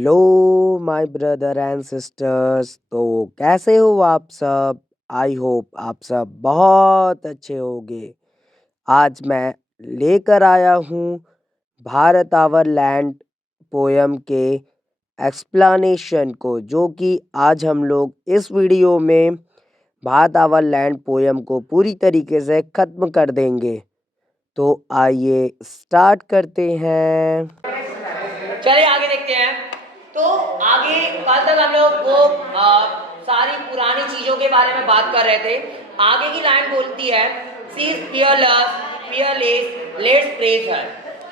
Hello my brother and sisters. तो कैसे हो आप सब? आई होप आप सब बहुत अच्छे होंगे। आज मैं लेकर आया हूँ भारत आवर लैंड पोयम के एक्सप्लेनेशन को, जो कि आज हम लोग इस वीडियो में भारत आवर लैंड पोयम को पूरी तरीके से ख़त्म कर देंगे। तो आइए स्टार्ट करते हैं। चलिए आगे देखते हैं। तो आगे कल तक हम लोग वो सारी पुरानी चीजों के बारे में बात कर रहे थे। आगे की लाइन बोलती है she is peerless, peerless, let's praise her.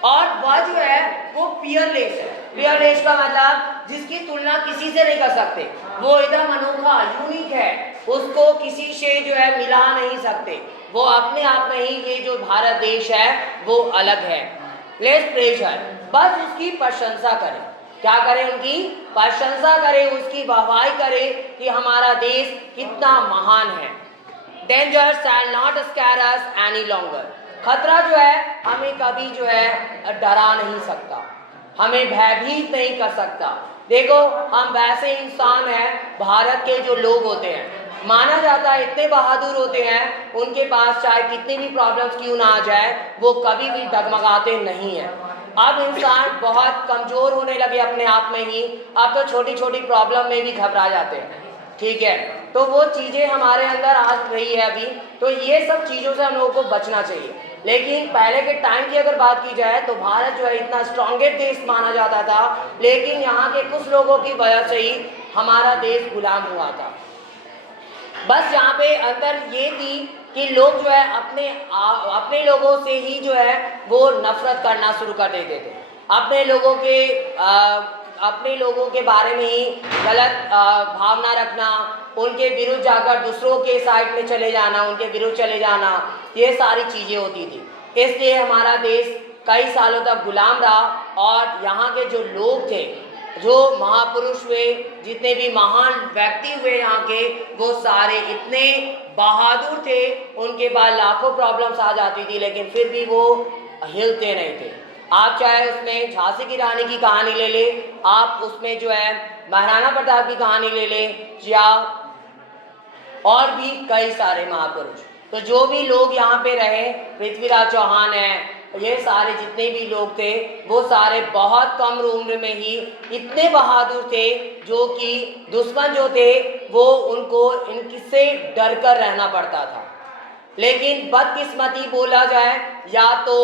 और वह जो है वो पियरलेस है। पियरलेस का मतलब जिसकी तुलना किसी से नहीं कर सकते, वो एकदम अनोखा यूनिक है, उसको किसी से जो है मिला नहीं सकते। वो अपने आप में ही ये जो भारत देश है वो अलग है। लेट्स प्रेज हर, बस उसकी प्रशंसा करें। क्या करें? उनकी प्रशंसा करें, उसकी वाहवाही करें कि हमारा देश कितना महान है। Danger shall not scare us any longer, खतरा जो है हमें कभी जो है डरा नहीं सकता, हमें भयभीत नहीं कर सकता। देखो हम वैसे इंसान हैं, भारत के जो लोग होते हैं माना जाता है इतने बहादुर होते हैं, उनके पास चाहे कितनी भी प्रॉब्लम्स क्यों ना आ जाए वो कभी भी डगमगाते नहीं हैं। अब इंसान बहुत कमजोर होने लगे अपने आप में ही, अब तो छोटी छोटी प्रॉब्लम में भी घबरा जाते हैं। ठीक है, तो वो चीज़ें हमारे अंदर आ रही है अभी, तो ये सब चीज़ों से हम लोगों को बचना चाहिए। लेकिन पहले के टाइम की अगर बात की जाए तो भारत जो है इतना स्ट्रॉन्गेस्ट देश माना जाता था, लेकिन यहाँ के कुछ लोगों की वजह से ही हमारा देश गुलाम हुआ था। बस यहाँ पे अंतर ये थी कि लोग जो है अपने लोगों से ही जो है वो नफरत करना शुरू कर देते थे। अपने लोगों के अपने लोगों के बारे में ही गलत भावना रखना, उनके विरुद्ध जाकर दूसरों के साइड में चले जाना, उनके विरुद्ध चले जाना, ये सारी चीज़ें होती थी। इसलिए हमारा देश कई सालों तक गुलाम रहा। और यहाँ के जो लोग थे, जो महापुरुष हुए, जितने भी महान व्यक्ति हुए यहाँ के, वो सारे इतने बहादुर थे। उनके बाद लाखों प्रॉब्लम्स आ जाती थी लेकिन फिर भी वो हिलते नहीं थे। आप चाहे उसमें झांसी की रानी की कहानी ले ले, आप उसमें जो है महाराणा प्रताप की कहानी ले ले, या और भी कई सारे महापुरुष। तो जो भी लोग यहाँ पे रहे, पृथ्वीराज चौहान है, ये सारे जितने भी लोग थे वो सारे बहुत कम उम्र में ही इतने बहादुर थे, जो कि दुश्मन जो थे वो उनको इनसे डर कर रहना पड़ता था। लेकिन बदकिस्मती बोला जाए या तो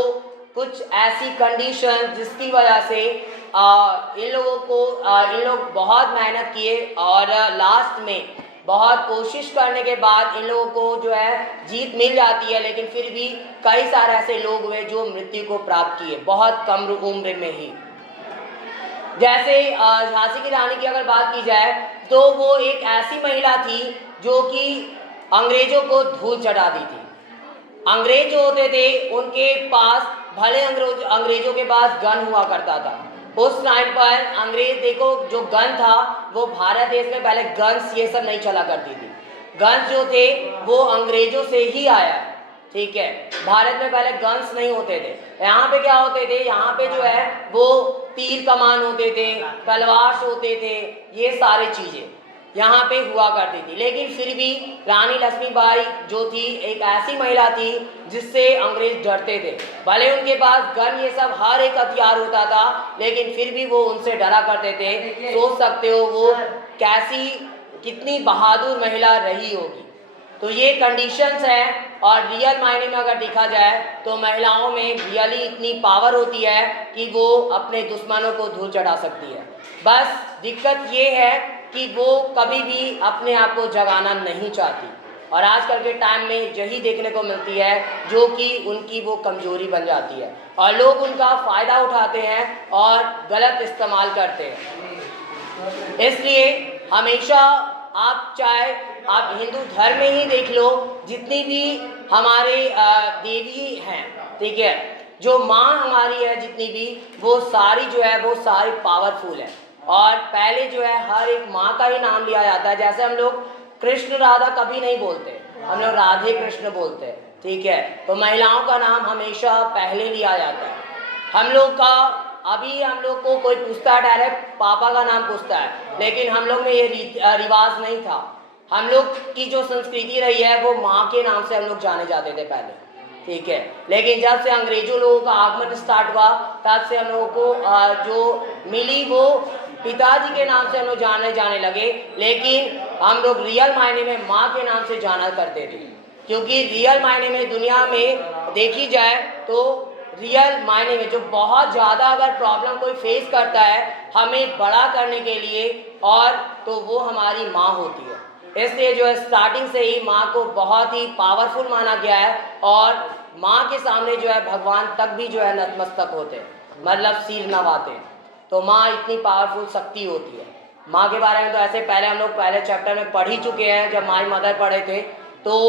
कुछ ऐसी कंडीशन जिसकी वजह से इन लोगों को इन लोग बहुत मेहनत किए और लास्ट में बहुत कोशिश करने के बाद इन लोगों को जो है जीत मिल जाती है। लेकिन फिर भी कई सारे ऐसे लोग हुए जो मृत्यु को प्राप्त किए बहुत कम उम्र में ही। जैसे झांसी की रानी की अगर बात की जाए तो वो एक ऐसी महिला थी जो कि अंग्रेजों को धूल चढ़ाती थी। अंग्रेज जो होते थे उनके पास भले अंग्रेजों के पास गन हुआ करता था। उस टाइम पर अंग्रेज, देखो जो गन था वो भारत देश में पहले गन्स ये सब नहीं चला करती थी। गन्स जो थे वो अंग्रेजों से ही आया। ठीक है, भारत में पहले गन्स नहीं होते थे। यहाँ पे क्या होते थे, यहाँ पे जो है वो तीर कमान होते थे, तलवार होते थे, ये सारी चीज़ें यहाँ पे हुआ करती थी। लेकिन फिर भी रानी लक्ष्मीबाई जो थी एक ऐसी महिला थी जिससे अंग्रेज डरते थे। भले उनके पास गन ये सब हर एक हथियार होता था, लेकिन फिर भी वो उनसे डरा करते थे। सोच सकते हो वो कैसी, कितनी बहादुर महिला रही होगी। तो ये कंडीशंस हैं। और रियल मायने में अगर देखा जाए तो महिलाओं में रियली इतनी पावर होती है कि वो अपने दुश्मनों को धूल चढ़ा सकती है। बस दिक्कत ये है कि वो कभी भी अपने आप को जगाना नहीं चाहती, और आजकल के टाइम में यही देखने को मिलती है जो कि उनकी वो कमजोरी बन जाती है और लोग उनका फ़ायदा उठाते हैं और गलत इस्तेमाल करते हैं। इसलिए हमेशा आप चाहे आप हिंदू धर्म में ही देख लो, जितनी भी हमारे देवी हैं, ठीक है, जो माँ हमारी है जितनी भी, वो सारी जो है वो सारी पावरफुल है। और पहले जो है हर एक माँ का ही नाम लिया जाता है। जैसे हम लोग कृष्ण राधा कभी नहीं बोलते, हम लोग राधे कृष्ण बोलते हैं। ठीक है, तो महिलाओं का नाम हमेशा पहले लिया जाता है। हम लोग का अभी हम लोग को कोई पूछता है डायरेक्ट पापा का नाम पूछता है, लेकिन हम लोग में ये रिवाज नहीं था। हम लोग की जो संस्कृति रही है वो माँ के नाम से हम लोग जाने जाते थे पहले, ठीक है। लेकिन जब से अंग्रेजों लोगों का आगमन स्टार्ट हुआ तब से हम लोगों को जो मिली वो पिताजी के नाम से हम लोग जाने लगे, लेकिन हम लोग रियल मायने में माँ के नाम से जाना करते थे। क्योंकि रियल मायने में दुनिया में देखी जाए तो रियल मायने में जो बहुत ज़्यादा अगर प्रॉब्लम कोई फेस करता है हमें बड़ा करने के लिए, और तो वो हमारी माँ होती है। इसलिए जो है स्टार्टिंग से ही माँ को बहुत ही पावरफुल माना गया है, और माँ के सामने जो है भगवान तक भी जो है नतमस्तक होते हैं, मतलब सिर नवाते हैं। तो माँ इतनी पावरफुल शक्ति होती है। माँ के बारे में तो ऐसे पहले हम लोग पहले चैप्टर में पढ़ ही चुके हैं जब माई मदर पढ़े थे। तो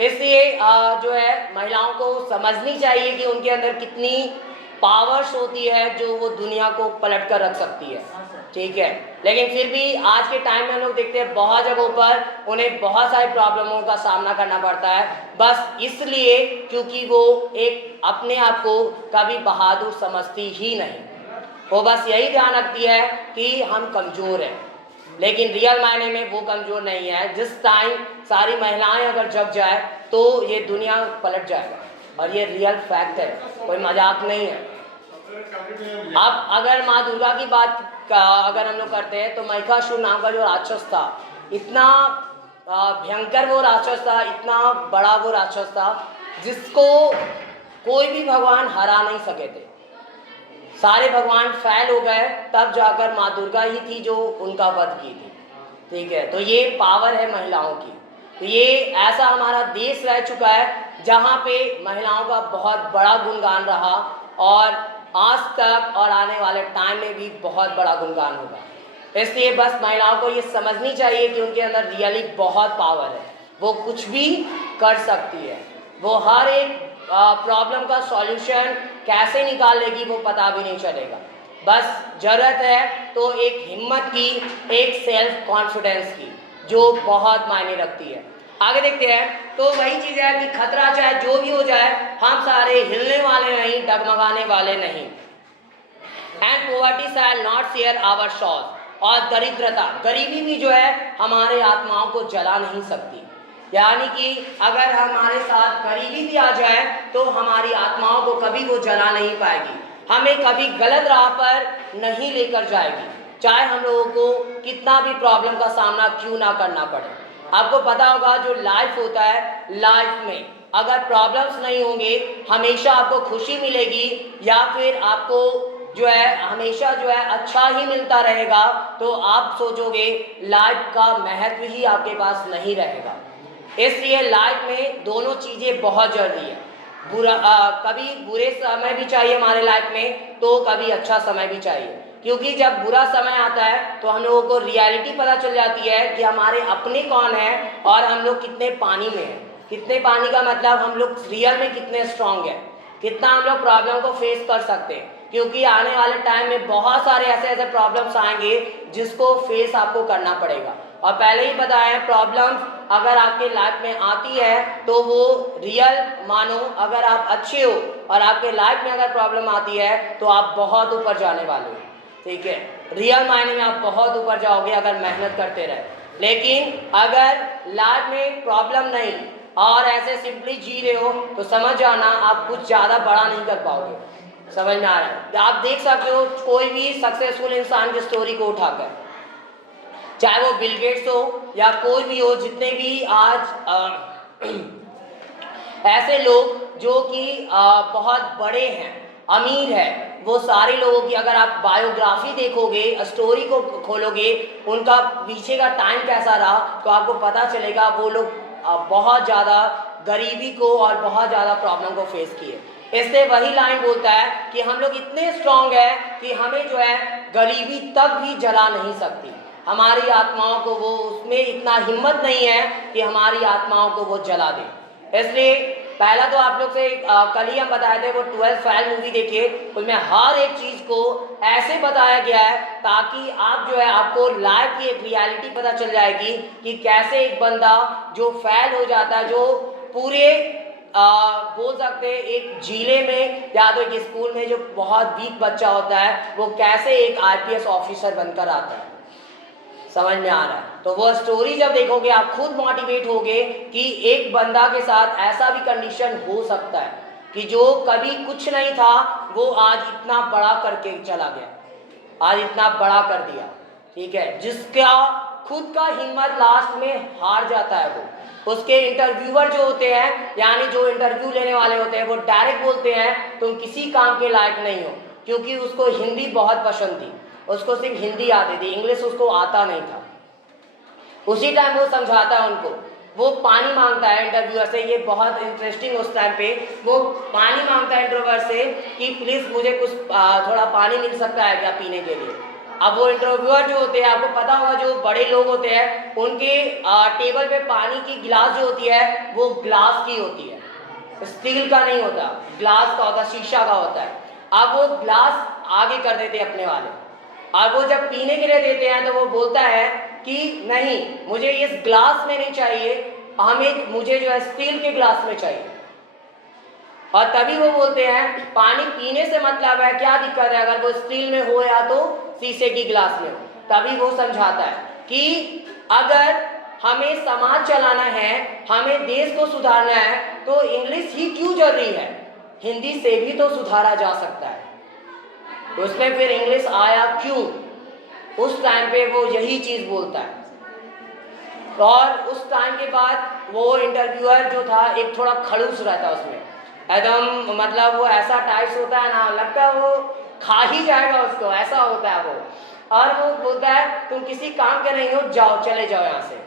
इसलिए जो है महिलाओं को समझनी चाहिए कि उनके अंदर कितनी पावर्स होती है जो वो दुनिया को पलट कर रख सकती है, ठीक है। लेकिन फिर भी आज के टाइम में हम लोग देखते हैं बहुत जगहों पर उन्हें बहुत सारी प्रॉब्लमों का सामना करना पड़ता है, बस इसलिए क्योंकि वो एक अपने आप को कभी बहादुर समझती ही नहीं। वो बस यही ध्यान रखती है कि हम कमज़ोर हैं, लेकिन रियल मायने में वो कमज़ोर नहीं है। जिस टाइम सारी महिलाएं अगर जग जाए तो ये दुनिया पलट जाएगा, और ये रियल फैक्ट है, कोई मजाक नहीं है। अब अगर माँ दुर्गा की बात का अगर हम लोग करते हैं तो महिषासुर नाम का जो राक्षस था, इतना भयंकर वो राक्षस था, इतना बड़ा वो राक्षस था जिसको कोई भी भगवान हरा नहीं सके थे। सारे भगवान फैल हो गए तब जाकर माँ दुर्गा ही थी जो उनका वध की थी, ठीक है। तो ये पावर है महिलाओं की। तो ये ऐसा हमारा देश रह चुका है जहाँ पे महिलाओं का बहुत बड़ा गुणगान रहा, और आज तक और आने वाले टाइम में भी बहुत बड़ा गुणगान होगा। इसलिए बस महिलाओं को ये समझनी चाहिए कि उनके अंदर रियली बहुत पावर है, वो कुछ भी कर सकती है। वो हर एक प्रॉब्लम का सॉल्यूशन कैसे निकाल लेगी वो पता भी नहीं चलेगा। बस ज़रूरत है तो एक हिम्मत की, एक सेल्फ कॉन्फिडेंस की, जो बहुत मायने रखती है। आगे देखते हैं। तो वही चीज़ है कि खतरा चाहे जो भी हो जाए हम सारे हिलने वाले नहीं, डगमगाने वाले नहीं। And poverty shall not share our shores, और दरिद्रता, गरीबी भी जो है हमारे आत्माओं को जला नहीं सकती। यानी कि अगर हमारे साथ गरीबी भी आ जाए तो हमारी आत्माओं को कभी वो जला नहीं पाएगी, हमें कभी गलत राह पर नहीं लेकर जाएगी, चाहे हम लोगों को कितना भी प्रॉब्लम का सामना क्यों ना करना पड़े। आपको पता होगा जो लाइफ होता है, लाइफ में अगर प्रॉब्लम्स नहीं होंगे हमेशा आपको खुशी मिलेगी, या फिर आपको जो है हमेशा जो है अच्छा ही मिलता रहेगा, तो आप सोचोगे लाइफ का महत्व ही आपके पास नहीं रहेगा। इसलिए लाइफ में दोनों चीज़ें बहुत ज़रूरी है। कभी बुरे समय भी चाहिए हमारे लाइफ में, तो कभी अच्छा समय भी चाहिए। क्योंकि जब बुरा समय आता है तो हम लोगों को रियलिटी पता चल जाती है कि हमारे अपने कौन हैं और हम लोग कितने पानी में हैं। कितने पानी का मतलब हम लोग रियल में कितने स्ट्रांग हैं, कितना हम लोग प्रॉब्लम को फेस कर सकते हैं। क्योंकि आने वाले टाइम में बहुत सारे ऐसे प्रॉब्लम्स आएंगे जिसको फेस आपको करना पड़ेगा। और पहले ही बताया प्रॉब्लम्स अगर आपके लाइफ में आती है तो वो रियल मानो, अगर आप अच्छे हो और आपके लाइफ में अगर प्रॉब्लम आती है तो आप बहुत ऊपर जाने वाले हो, ठीक है। रियल मायने में आप बहुत ऊपर जाओगे अगर मेहनत करते रहे। लेकिन अगर लाइफ में प्रॉब्लम नहीं और ऐसे सिंपली जी रहे हो तो समझ जाना आप कुछ ज़्यादा बड़ा नहीं कर पाओगे। समझ में आ रहा है? आप देख सकते हो कोई भी सक्सेसफुल इंसान की स्टोरी को उठाकर, चाहे वो बिल गेट्स हो या कोई भी हो, जितने भी आज ऐसे लोग जो कि बहुत बड़े हैं, अमीर है, वो सारे लोगों की अगर आप बायोग्राफी देखोगे, स्टोरी को खोलोगे, उनका पीछे का टाइम कैसा रहा तो आपको पता चलेगा वो लोग बहुत ज़्यादा गरीबी को और बहुत ज़्यादा प्रॉब्लम को फेस किए। इससे वही लाइन बोलता है कि हम लोग इतने स्ट्रांग हैं कि हमें जो है गरीबी तक भी जला नहीं सकती। हमारी आत्माओं को वो, उसमें इतना हिम्मत नहीं है कि हमारी आत्माओं को वो जला दे। इसलिए पहला तो आप लोग से कल ही हम बताए थे वो 12th फेल मूवी देखिए, उसमें हर एक चीज़ को ऐसे बताया गया है ताकि आप जो है आपको लाइफ की एक रियलिटी पता चल जाएगी कि कैसे एक बंदा जो फेल हो जाता है, जो पूरे बोल सकते हैं एक जिले में या तो एक स्कूल में जो बहुत वीक बच्चा होता है वो कैसे एक आईपीएस ऑफिसर बनकर आता है, समझ में आ रहा है। तो वो स्टोरी जब देखोगे आप खुद मोटिवेट होगे कि एक बंदा के साथ ऐसा भी कंडीशन हो सकता है कि जो कभी कुछ नहीं था वो आज इतना बड़ा करके चला गया, आज इतना बड़ा कर दिया, ठीक है। जिसका खुद का हिम्मत लास्ट में हार जाता है, वो उसके इंटरव्यूअर जो होते हैं यानी जो इंटरव्यू लेने वाले होते हैं वो डायरेक्ट बोलते हैं तुम किसी काम के लायक नहीं हो, क्योंकि उसको हिंदी बहुत पसंद थी, उसको सिर्फ हिंदी आती थी, इंग्लिश उसको आता नहीं था। उसी टाइम वो समझाता है उनको, वो पानी मांगता है इंटरव्यूअर से, ये बहुत इंटरेस्टिंग उस टाइम पे वो पानी मांगता है इंटरव्यूअर से कि प्लीज़ मुझे कुछ थोड़ा पानी मिल सकता है क्या पीने के लिए। अब वो इंटरव्यूअर जो होते हैं आपको पता होगा जो बड़े लोग होते हैं उनके टेबल पे पानी की गिलास जो होती है वो ग्लास की होती है, स्टील का नहीं होता, ग्लास का होता, शीशा का होता है। अब वो ग्लास आगे कर देते हैं अपने वाले, और वो जब पीने के लिए देते हैं तो वो बोलता है कि नहीं मुझे इस ग्लास में नहीं चाहिए, मुझे जो है स्टील के ग्लास में चाहिए। और तभी वो बोलते हैं पानी पीने से मतलब है, क्या दिक्कत है अगर वो स्टील में हो या तो शीशे की ग्लास में हो। तभी वो समझाता है कि अगर हमें समाज चलाना है, हमें देश को सुधारना है तो इंग्लिश ही क्यों जरूरी है, हिंदी से भी तो सुधारा जा सकता है। उसमें फिर इंग्लिश आया क्यों, उस टाइम पे वो यही चीज़ बोलता है। और उस टाइम के बाद वो इंटरव्यूअर जो था एक थोड़ा खड़ूस रहता है, उसमें एकदम मतलब वो ऐसा टाइप्स होता है ना, लगता है वो खा ही जाएगा उसको, ऐसा होता है वो। और वो बोलता है तुम किसी काम के नहीं हो, जाओ चले जाओ यहाँ से।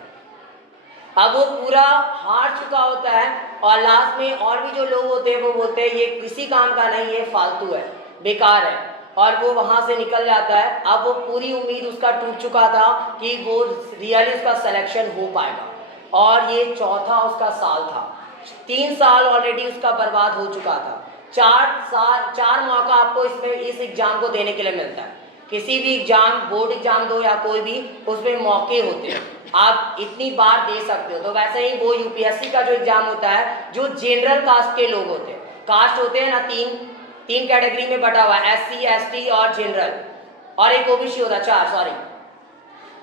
अब वो पूरा हार चुका होता है और लास्ट में और भी जो लोग होते हैं वो बोलते हैं ये किसी काम का नहीं, ये फालतू है, बेकार है, और वो वहाँ से निकल जाता है। अब वो पूरी उम्मीद उसका टूट चुका था कि वो रियली उसका सिलेक्शन हो पाएगा, और ये चौथा उसका साल था, 3 साल ऑलरेडी उसका बर्बाद हो चुका था। 4 मौका आपको इसमें इस एग्ज़ाम को देने के लिए मिलता है, किसी भी एग्ज़ाम, बोर्ड एग्ज़ाम दो या कोई भी, उसमें मौके होते हैं, आप इतनी बार दे सकते हो। तो वैसे ही वो यूपीएससी का जो एग्ज़ाम होता है, जो जनरल कास्ट के लोग होते हैं, कास्ट होते हैं ना, तीन कैटेगरी में बटा हुआ है, एससी, एसटी और जनरल, और एक ओबीसी होता है, 4 सॉरी।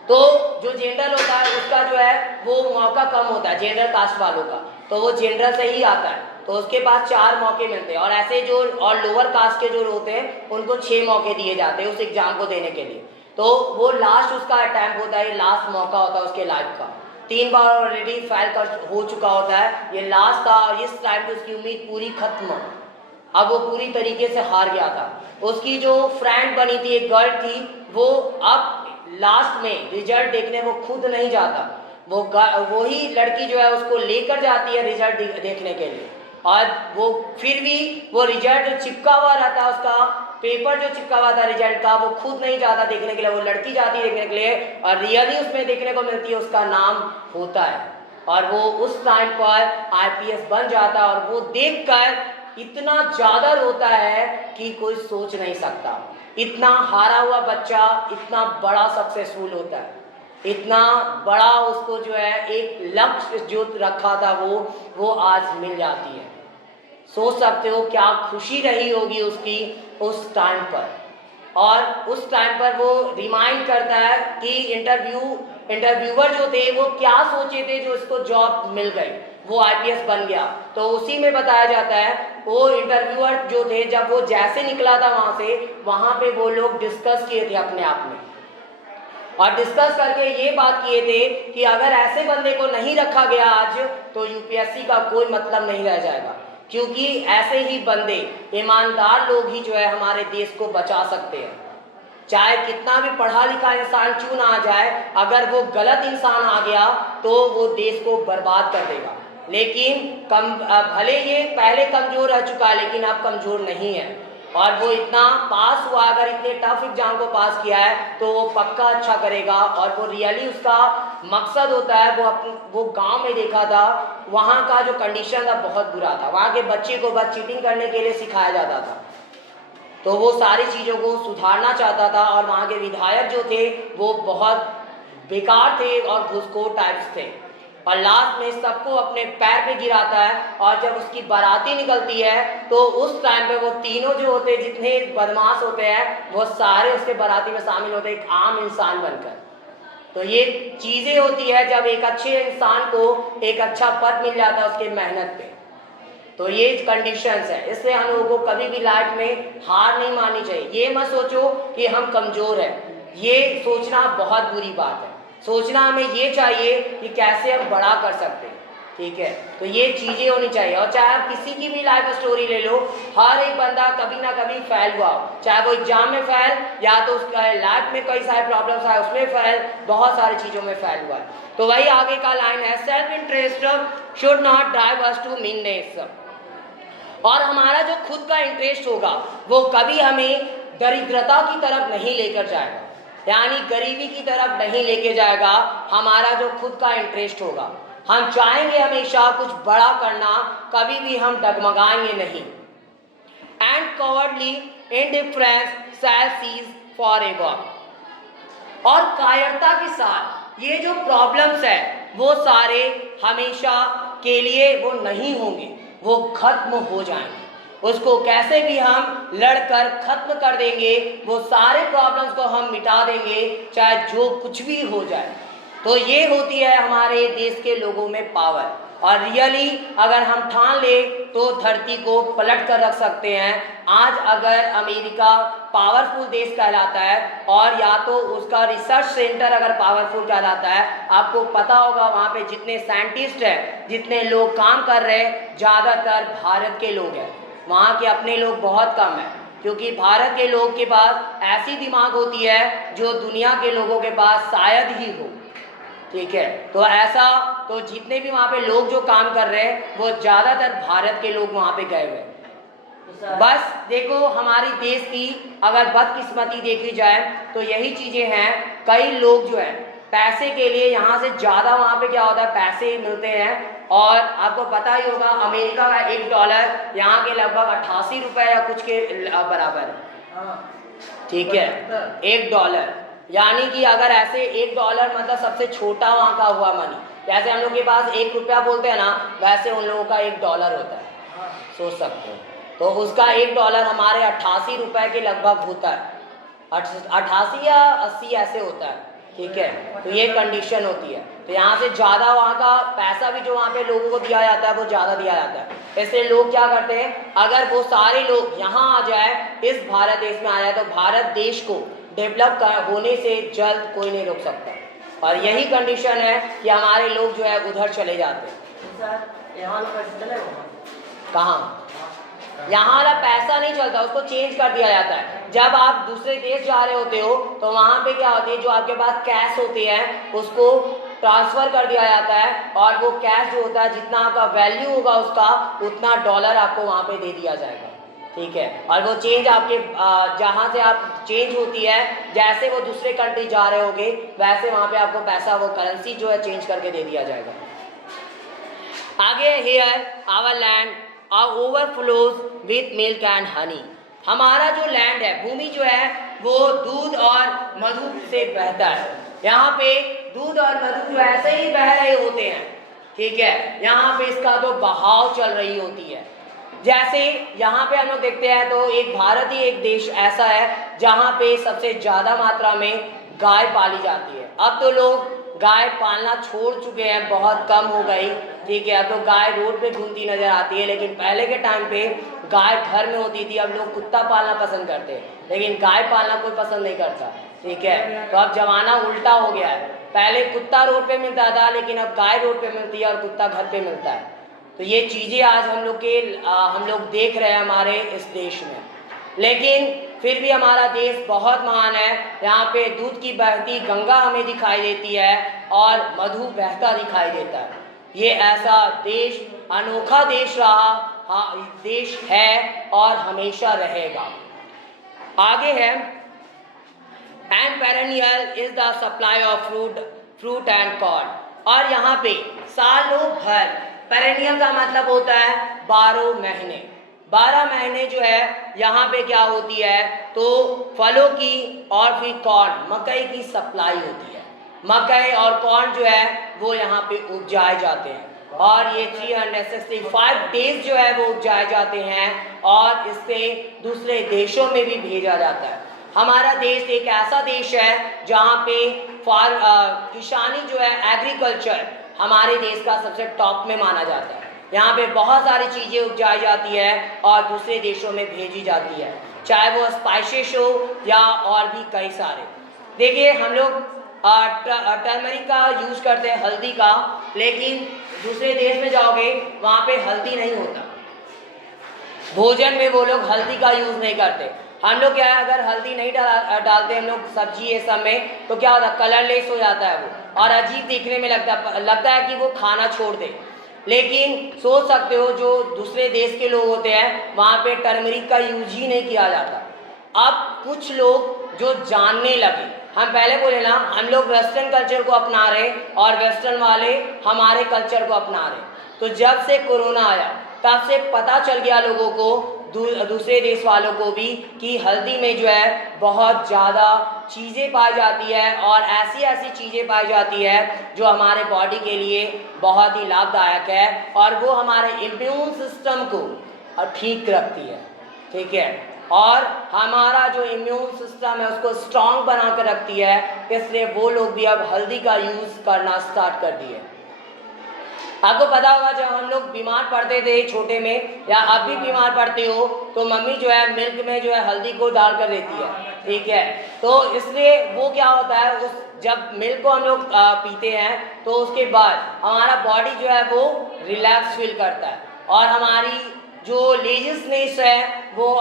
तो जो जनरल होता है उसका जो है वो मौका कम होता है जनरल कास्ट वालों का, तो वो जनरल से ही आता है, तो उसके पास 4 मौके मिलते हैं। और ऐसे जो और लोअर कास्ट के जो होते हैं उनको 6 मौके दिए जाते हैं उस एग्ज़ाम को देने के लिए। तो वो लास्ट उसका अटैम्प्ट होता है, लास्ट मौका होता है उसके लाइफ का। 3 बार ऑलरेडी फेल कर हो चुका होता है, ये लास्ट था, और इस टाइम पे उसकी उम्मीद पूरी खत्म। अब वो पूरी तरीके से हार गया था। उसकी जो फ्रेंड बनी थी, एक गर्ल थी, वो अब लास्ट में रिजल्ट देखने वो खुद नहीं जाता, वही लड़की जो है उसको लेकर जाती है रिजल्ट देखने के लिए। और वो फिर भी वो रिजल्ट जो चिपका हुआ रहता है, उसका पेपर जो चिपका हुआ था रिजल्ट का, वो खुद नहीं जाता देखने के लिए, वो लड़की जाती है देखने के लिए, और रियली उसमें देखने को मिलती है उसका नाम होता है, और वो उस टाइम पर आईपीएस बन जाता है। और वो देखकर इतना ज़्यादा रोता है कि कोई सोच नहीं सकता, इतना हारा हुआ बच्चा इतना बड़ा सक्सेसफुल होता है, इतना बड़ा उसको जो है एक लक्ष्य जो रखा था वो आज मिल जाती है। सोच सकते हो क्या खुशी रही होगी उसकी उस टाइम पर। और उस टाइम पर वो रिमाइंड करता है कि इंटरव्यूअर जो थे वो क्या सोचे थे जो इसको जॉब मिल गई, वो आईपीएस बन गया। तो उसी में बताया जाता है वो इंटरव्यूअर जो थे जब वो जैसे निकला था वहाँ पे वो लोग डिस्कस किए थे अपने आप में, और डिस्कस करके ये बात किए थे कि अगर ऐसे बंदे को नहीं रखा गया आज तो यूपीएससी का कोई मतलब नहीं रह जाएगा, क्योंकि ऐसे ही बंदे ईमानदार लोग ही जो है हमारे देश को बचा सकते हैं। चाहे कितना भी पढ़ा लिखा इंसान क्यों ना आ जाए, अगर वो गलत इंसान आ गया तो वो देश को बर्बाद कर देगा। लेकिन भले ये पहले कमज़ोर रह चुका है लेकिन अब कमज़ोर नहीं है, और वो इतना पास हुआ, अगर इतने टफ एग्जाम को पास किया है तो वो पक्का अच्छा करेगा। और वो रियली उसका मकसद होता है, वो गांव में देखा था, वहाँ का जो कंडीशन था बहुत बुरा था, वहाँ के बच्चे को बस चीटिंग करने के लिए सिखाया जाता था, तो वो सारी चीज़ों को सुधारना चाहता था। और वहाँ के विधायक जो थे वो बहुत बेकार थे और घूसखोर टाइप्स थे, और लास्ट में सबको अपने पैर पे गिराता है, और जब उसकी बाराती निकलती है तो उस टाइम पे वो तीनों जो होते हैं, जितने बदमाश होते हैं, वो सारे उसके बाराती में शामिल होते हैं एक आम इंसान बनकर। तो ये चीज़ें होती है जब एक अच्छे इंसान को एक अच्छा पद मिल जाता है उसके मेहनत पे। तो ये कंडीशंस है, इसलिए हम लोगों को कभी भी लाइफ में हार नहीं माननी चाहिए। ये मत सोचो कि हम कमज़ोर हैं, ये सोचना बहुत बुरी बात है। सोचना हमें ये चाहिए कि कैसे हम बड़ा कर सकते हैं, ठीक है। तो ये चीज़ें होनी चाहिए। और चाहे आप किसी की भी लाइफ स्टोरी ले लो, हर एक बंदा कभी ना कभी फेल हुआ हो, चाहे वो एग्जाम में फेल, या तो उसका लाइफ में कई सारे प्रॉब्लम्स आए उसमें फेल, बहुत सारी चीज़ों में फेल हुआ है। तो वही आगे का लाइन है, self interest should not drive us to meanness. और हमारा जो खुद का इंटरेस्ट होगा वो कभी हमें दरिद्रता की तरफ नहीं लेकर जाएगा, यानी गरीबी की तरफ नहीं लेके जाएगा। हमारा जो खुद का इंटरेस्ट होगा, हम चाहेंगे हमेशा कुछ बड़ा करना, कभी भी हम डगमगाएंगे नहीं। And cowardly indifference shall cease forever. और कायरता के साथ ये जो प्रॉब्लम्स है वो सारे हमेशा के लिए वो नहीं होंगे, वो खत्म हो जाएंगे। उसको कैसे भी हम लड़कर खत्म कर देंगे, वो सारे प्रॉब्लम्स को हम मिटा देंगे, चाहे जो कुछ भी हो जाए। तो ये होती है हमारे देश के लोगों में पावर। और रियली अगर हम ठान ले तो धरती को पलट कर रख सकते हैं। आज अगर अमेरिका पावरफुल देश कहलाता है, और या तो उसका रिसर्च सेंटर अगर पावरफुल कहलाता है, आपको पता होगा वहाँ पे जितने साइंटिस्ट हैं, जितने लोग काम कर रहे हैं, ज़्यादातर भारत के लोग हैं। वहाँ के अपने लोग बहुत कम हैं, क्योंकि भारत के लोग के पास ऐसी दिमाग होती है जो दुनिया के लोगों के पास शायद ही हो, ठीक है। तो ऐसा, तो जितने भी वहाँ पे लोग जो काम कर रहे हैं वो ज़्यादातर भारत के लोग वहाँ पे गए हुए हैं। बस देखो हमारी देश की अगर बदकिस्मती देखी जाए तो यही चीज़ें हैं। कई लोग जो है पैसे के लिए यहाँ से ज़्यादा वहाँ पे क्या होता है, पैसे मिलते हैं। और आपको पता ही होगा अमेरिका का $1 यहाँ के लगभग 88 रुपये या कुछ के बराबर है, ठीक है। $1, यानी कि अगर ऐसे $1 मतलब सबसे छोटा वहाँ का हुआ मनी, जैसे हम लोग के पास ₹1 बोलते हैं ना, वैसे उन लोगों का $1 होता है, सोच सकते हो। तो उसका $1 हमारे 88 रुपये के लगभग होता है, 88 या 80 ऐसे होता है, ठीक है। तो ये कंडीशन होती है। तो यहाँ से ज़्यादा वहाँ का पैसा भी जो वहाँ पे लोगों को दिया जाता है वो ज़्यादा दिया जाता है। इसलिए लोग क्या करते हैं, अगर वो सारे लोग यहाँ आ जाए, इस भारत देश में आ जाए, तो भारत देश को डेवलप होने से जल्द कोई नहीं रोक सकता। और यही कंडीशन है कि हमारे लोग जो है उधर चले जाते हैं। कहाँ? यहाँ वाला पैसा नहीं चलता, उसको चेंज कर दिया जाता है। जब आप दूसरे देश जा रहे होते हो तो वहाँ पे क्या होती है, जो आपके पास कैश होते हैं उसको ट्रांसफ़र कर दिया जाता है, और वो कैश जो होता है जितना आपका वैल्यू होगा उसका उतना $, आपको वहाँ पे दे दिया जाएगा, ठीक है। और वो चेंज आपके जहाँ से आप चेंज होती है, जैसे वो दूसरे कंट्री जा रहे होगे वैसे वहाँ पे आपको पैसा, वो करेंसी जो है चेंज करके दे दिया जाएगा। आगे, here our land overflows with milk and honey. हमारा जो लैंड है, भूमि जो है वो दूध और मधु से बहता है। यहाँ पे दूध और मधु जो ऐसे ही बह रहे होते हैं, ठीक है। यहाँ पे इसका तो बहाव चल रही होती है। जैसे यहाँ पे हम लोग देखते हैं तो एक भारत ही एक देश ऐसा है जहाँ पे सबसे ज़्यादा मात्रा में गाय पाली जाती है। अब तो लोग गाय पालना छोड़ चुके हैं, बहुत कम हो गई, ठीक है। अब तो गाय रोड पे घूमती नज़र आती है, लेकिन पहले के टाइम पे गाय घर में होती थी। अब लोग कुत्ता पालना पसंद करते हैं, लेकिन गाय पालना कोई पसंद नहीं करता, ठीक है। तो अब ज़माना उल्टा हो गया है, पहले कुत्ता रोड पे मिलता था, लेकिन अब गाय रोड पे मिलती है और कुत्ता घर पे मिलता है। तो ये चीज़ें आज हम लोग देख रहे हैं हमारे इस देश में। लेकिन फिर भी हमारा देश बहुत महान है। यहाँ पे दूध की बहती गंगा हमें दिखाई देती है और मधु बहता दिखाई देता है। ये ऐसा देश, अनोखा देश रहा, हाँ देश है और हमेशा रहेगा। आगे है, and perennial is the supply of fruit and corn. और यहाँ पे सालों भर, पेरेनियल का मतलब होता है 12 महीने, 12 महीने जो है यहाँ पे क्या होती है, तो फलों की और फिर कॉर्न, मकई की सप्लाई होती है। मकई और कॉर्न जो है वो यहाँ पे उपजाए जाते हैं, और ये 365 डेज जो है वो उपजाए जाते हैं, और इससे दूसरे देशों में भी भेजा जाता है। हमारा देश एक ऐसा देश है जहाँ पे किसानी जो है, एग्रीकल्चर हमारे देश का सबसे टॉप में माना जाता है। यहाँ पे बहुत सारी चीज़ें उपजाई जाती है और दूसरे देशों में भेजी जाती है, चाहे वो स्पाइसेस हो या और भी कई सारे। देखिए हम लोग टर्मरिक का यूज़ करते हैं, हल्दी का, लेकिन दूसरे देश में जाओगे वहाँ पे हल्दी नहीं होता, भोजन में वो लोग हल्दी का यूज़ नहीं करते। हम लोग क्या है, अगर हल्दी नहीं डालते हम लोग सब्जी ये सब में, तो क्या होता है, कलरलेस हो जाता है वो, और अजीब दिखने में लगता है कि वो खाना छोड़ दे। लेकिन सोच सकते हो जो दूसरे देश के लोग होते हैं वहाँ पे टर्मरिक का यूज ही नहीं किया जाता। अब कुछ लोग जो जानने लगे, हम पहले बोले ना, हम लोग वेस्टर्न कल्चर को अपना रहे और वेस्टर्न वाले हमारे कल्चर को अपना रहे। तो जब से कोरोना आया तब से पता चल गया लोगों को, दूसरे देश वालों को भी, कि हल्दी में जो है बहुत ज़्यादा चीज़ें पाई जाती है, और ऐसी ऐसी चीज़ें पाई जाती है जो हमारे बॉडी के लिए बहुत ही लाभदायक है, और वो हमारे इम्यून सिस्टम को ठीक रखती है, ठीक है, और हमारा जो इम्यून सिस्टम है उसको स्ट्रांग बना कर रखती है। इसलिए वो लोग भी अब हल्दी का यूज़ करना स्टार्ट कर दिए। आपको पता होगा जब हम लोग बीमार पड़ते थे छोटे में, या अब भी बीमार पड़ते हो, तो मम्मी जो है मिल्क में जो है हल्दी को डाल कर देती है, ठीक है। तो इसलिए वो क्या होता है, उस जब मिल्क को हम लोग पीते हैं तो उसके बाद हमारा बॉडी जो है वो रिलैक्स फील करता है, और हमारी जो लेजीनेस है वो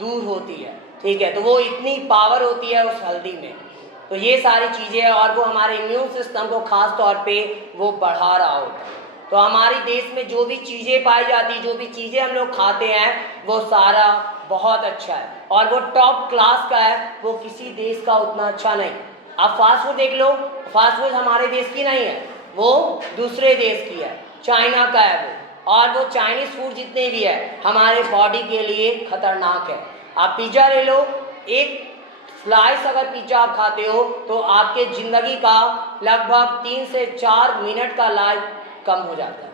दूर होती है, ठीक है। तो वो इतनी पावर होती है उस हल्दी में। तो ये सारी चीज़ें हैं, और वो हमारे इम्यून सिस्टम को खास तौर पे वो बढ़ा रहा होता है। तो हमारे देश में जो भी चीज़ें पाई जाती, जो भी चीज़ें हम लोग खाते हैं, वो सारा बहुत अच्छा है, और वो टॉप क्लास का है, वो किसी देश का उतना अच्छा नहीं। आप फास्ट फूड देख लो, फास्ट फूड हमारे देश की नहीं है, वो दूसरे देश की है, चाइना का है वो, और वो चाइनीज़ फूड जितने भी है हमारे बॉडी के लिए खतरनाक है। आप पिज़्ज़ा ले लो, एक स्लाइस अगर पिज़्ज़ा आप खाते हो तो आपके ज़िंदगी का लगभग 3 से 4 मिनट का लाइफ कम हो जाता है।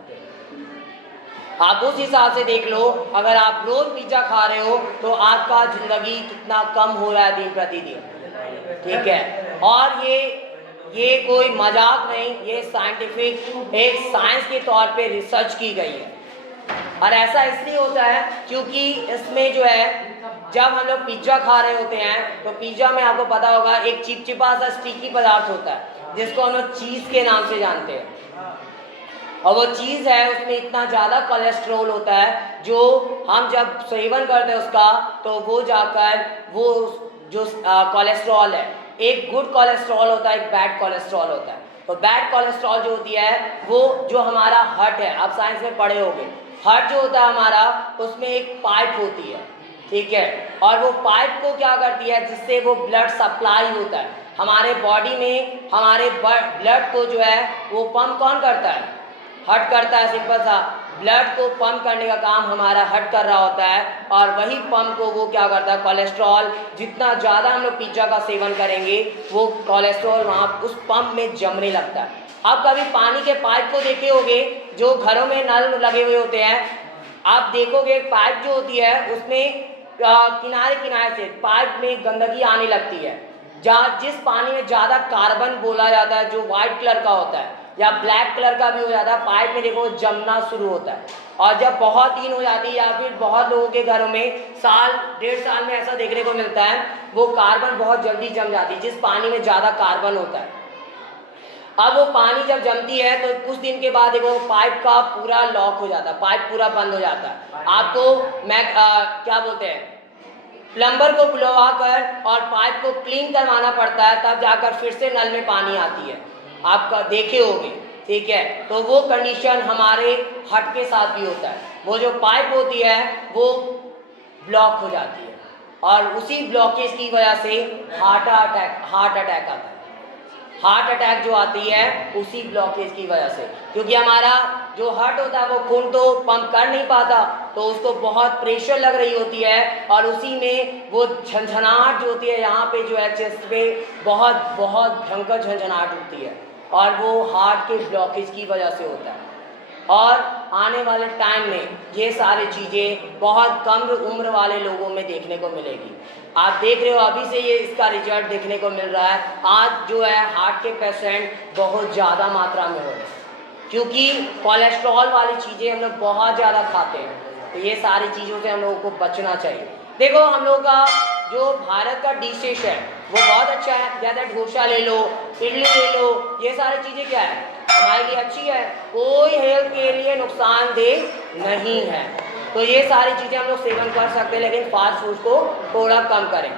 आप उस हिसाब से देख लो, अगर आप रोज पिज्जा खा रहे हो तो आपका जिंदगी कितना कम हो रहा है दिन प्रतिदिन, ठीक है। और ये कोई मजाक नहीं, ये साइंटिफिक एक साइंस के तौर पे रिसर्च की गई है। और ऐसा इसलिए होता है क्योंकि इसमें जो है, जब हम लोग पिज्ज़ा खा रहे होते हैं तो पिज्ज़ा में आपको पता होगा एक चिपचिपा सा स्टिकी पदार्थ होता है जिसको हम लोग चीज़ के नाम से जानते हैं, और वो चीज़ है उसमें इतना ज़्यादा कोलेस्ट्रॉल होता है, जो हम जब सेवन करते हैं उसका, तो वो जाकर वो जो कोलेस्ट्रॉल है, एक गुड कोलेस्ट्रॉल होता है, एक बैड कोलेस्ट्रॉल होता है। तो बैड कोलेस्ट्रॉल जो होती है वो जो हमारा हार्ट है, आप साइंस में पढ़े होंगे, हार्ट जो होता है हमारा, उसमें एक पाइप होती है, ठीक है, और वो पाइप को क्या करती है, जिससे वो ब्लड सप्लाई होता है हमारे बॉडी में, हमारे ब्लड को जो है वो पंप कौन करता है, हार्ट करता है। सिंपल सा, ब्लड को पंप करने का काम हमारा हार्ट कर रहा होता है, और वही पंप को वो क्या करता है, कोलेस्ट्रॉल, जितना ज़्यादा हम लोग पिज्ज़ा का सेवन करेंगे वो कोलेस्ट्रॉल वहाँ उस पंप में जमने लगता है। आप कभी पानी के पाइप को देखे होंगे, जो घरों में नल लगे हुए होते हैं, आप देखोगे पाइप जो होती है उसमें किनारे किनारे से पाइप में गंदगी आने लगती है, जहाँ जिस पानी में ज़्यादा कार्बन बोला जाता है, जो वाइट कलर का होता है या ब्लैक कलर का भी हो जाता है, पाइप में देखो जमना शुरू होता है। और जब बहुत दिन हो जाती है, या फिर बहुत लोगों के घरों में साल 1.5 साल में ऐसा देखने को मिलता है, वो कार्बन बहुत जल्दी जम जाती है जिस पानी में ज़्यादा कार्बन होता है। अब वो पानी जब जमती है तो कुछ दिन के बाद देखो पाइप का पूरा लॉक हो जाता है, पाइप पूरा बंद हो जाता है। आपको क्या बोलते हैं, प्लम्बर को बुलवा कर और पाइप को क्लीन करवाना पड़ता है, तब जाकर फिर से नल में पानी आती है, आपका देखे होंगे, ठीक है। तो वो कंडीशन हमारे हार्ट के साथ भी होता है, वो जो पाइप होती है वो ब्लॉक हो जाती है, और उसी ब्लॉकेज की वजह से हार्ट अटैक आता है। हार्ट अटैक जो आती है उसी ब्लॉकेज की वजह से, क्योंकि हमारा जो हार्ट होता है वो खून तो पंप कर नहीं पाता, तो उसको बहुत प्रेशर लग रही होती है और उसी में वो झंझनाहट जो होती है यहाँ पे जो है चेस्ट पे बहुत बहुत भयंकर झंझनाहट होती है और वो हार्ट के ब्लॉकेज की वजह से होता है। और आने वाले टाइम में ये सारी चीज़ें बहुत कम उम्र वाले लोगों में देखने को मिलेगी। आप देख रहे हो अभी से ये इसका रिजल्ट देखने को मिल रहा है। आज जो है हार्ट के पेशेंट बहुत ज़्यादा मात्रा में हो रहे हैं, क्योंकि कोलेस्ट्रॉल वाली चीज़ें हम लोग बहुत ज़्यादा खाते हैं, तो ये सारी चीज़ों से हम लोगों को बचना चाहिए। देखो हम लोग का जो भारत का डिशेश है वो बहुत अच्छा है, जैसे डोसा ले लो, इडली ले लो, ये सारी चीज़ें क्या है हमारे लिए अच्छी है, कोई हेल्थ के लिए नुकसानदेह नहीं है, तो ये सारी चीज़ें हम लोग सेवन कर सकते हैं, लेकिन फास्ट फूड को थोड़ा कम करें।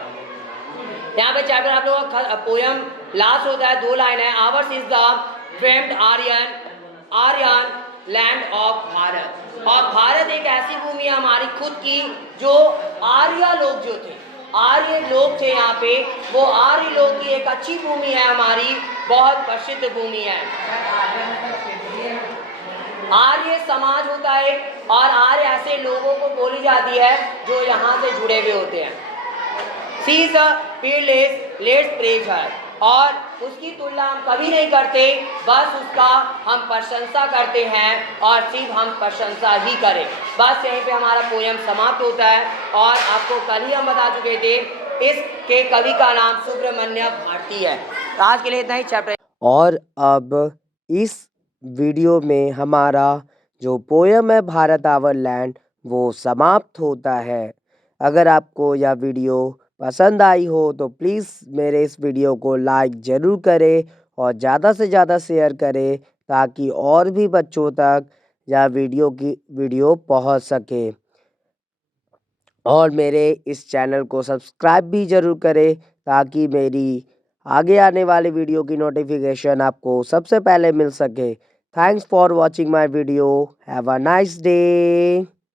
यहाँ पे चैप्टर आप लोगों का पोयम लास्ट होता है, 2 लाइन है। Ours is the famed Aryan land of Bharat. और भारत एक ऐसी भूमि है हमारी खुद की जो आर्य लोग जो थे, आर्य लोग थे यहाँ पे, वो आर्य लोग की एक अच्छी भूमि है हमारी, बहुत प्रसिद्ध भूमि है। आर्य समाज होता है और आर्य ऐसे लोगों को बोली जाती है जो यहाँ से जुड़े हुए होते हैं। सी इज फील्डलेस लेट्स प्रेज हर, और उसकी तुलना हम कभी नहीं करते, बस उसका हम प्रशंसा करते हैं और सिर्फ हम प्रशंसा ही करें। बस यहीं पे हमारा पोयम समाप्त होता है। और आपको कल ही हम बता चुके थे इसके कवि का नाम सुब्रमण्य भारती है। तो आज के लिए इतना ही चैप्टर। और अब इस वीडियो में हमारा जो पोयम है भारत आवर लैंड वो समाप्त होता है। अगर आपको यह वीडियो पसंद आई हो तो प्लीज़ मेरे इस वीडियो को लाइक ज़रूर करें और ज़्यादा से ज़्यादा शेयर करें, ताकि और भी बच्चों तक यह वीडियो पहुंच सके। और मेरे इस चैनल को सब्सक्राइब भी ज़रूर करें, ताकि मेरी आगे आने वाली वीडियो की नोटिफिकेशन आपको सबसे पहले मिल सके। Thanks for watching my video. Have a nice day.